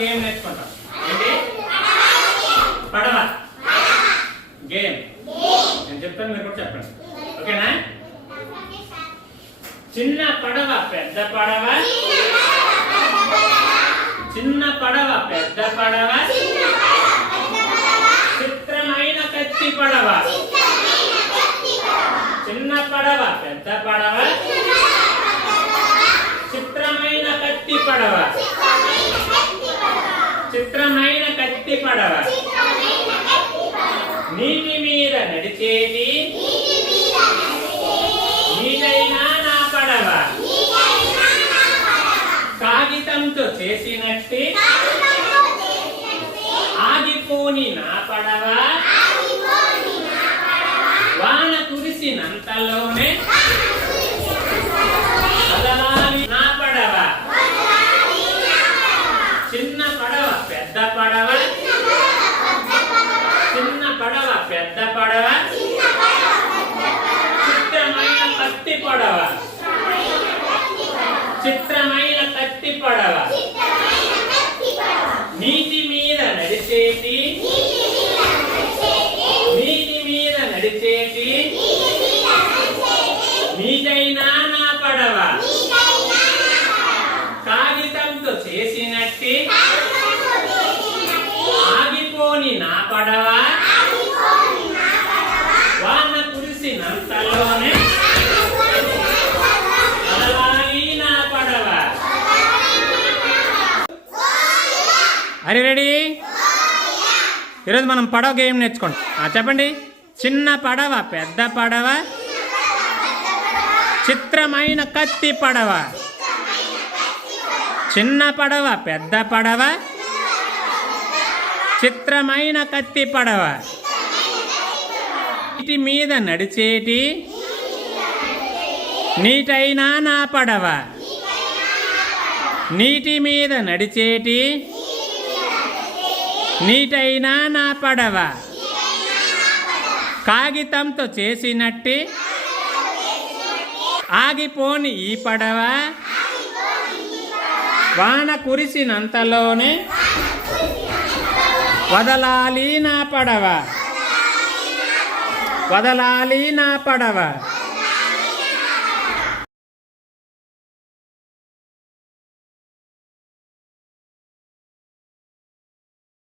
Game నేర్చుకుంటాం ఏంటి? పడవ. గేమ్. నేను చెప్తాను మీరు కూడా చెప్పండి. ఓకేనా? చిన్న పడవ పెద్ద పడవ. చిన్న పడవ పెద్ద పడవ. చిత్రమైన కత్తి పడవ. చిన్న పడవ పెద్ద పడవ. చిత్రమైన కత్తి పడవ. పడవ నీటి మీద నడిచేది నీటైనా నా పడవ. కాగితంతో చేసినట్టి ఆగిపోని నా పడవ. వాన కురిసినంతలోనే చిన్న పడవ పెద్ద పడవ చిన్న పడవ పెద్ద పడవ చిత్రమైన కత్తి పడవ. చిత్రమైన కత్తి పడవ. నీటి మీద నడిచేటి నీటి మీద నడిచేటి నీటైనా నా పడవ. కాగితంతో చేసినట్టి ఆగిపోని నా పడవ. అరే రెడీ ఈరోజు మనం పడవ గేమ్ నేర్చుకోండి. చెప్పండి. చిన్న పడవ పెద్ద పడవ. చిత్రమైన కత్తి పడవ. చిన్న పడవ పెద్ద పడవ. చిత్రమైన కత్తి పడవ. వీటి మీద నడిచేటి. నీటైనా నా పడవ. నీటి మీద నడిచేటి. నీటైనా నా పడవ. కాగితంతో చేసినట్టి ఆగిపోని ఈ పడవ. వాన కురిసినంతలోనే వదలాలి నా పడవ. వదలాలి నా పడవ.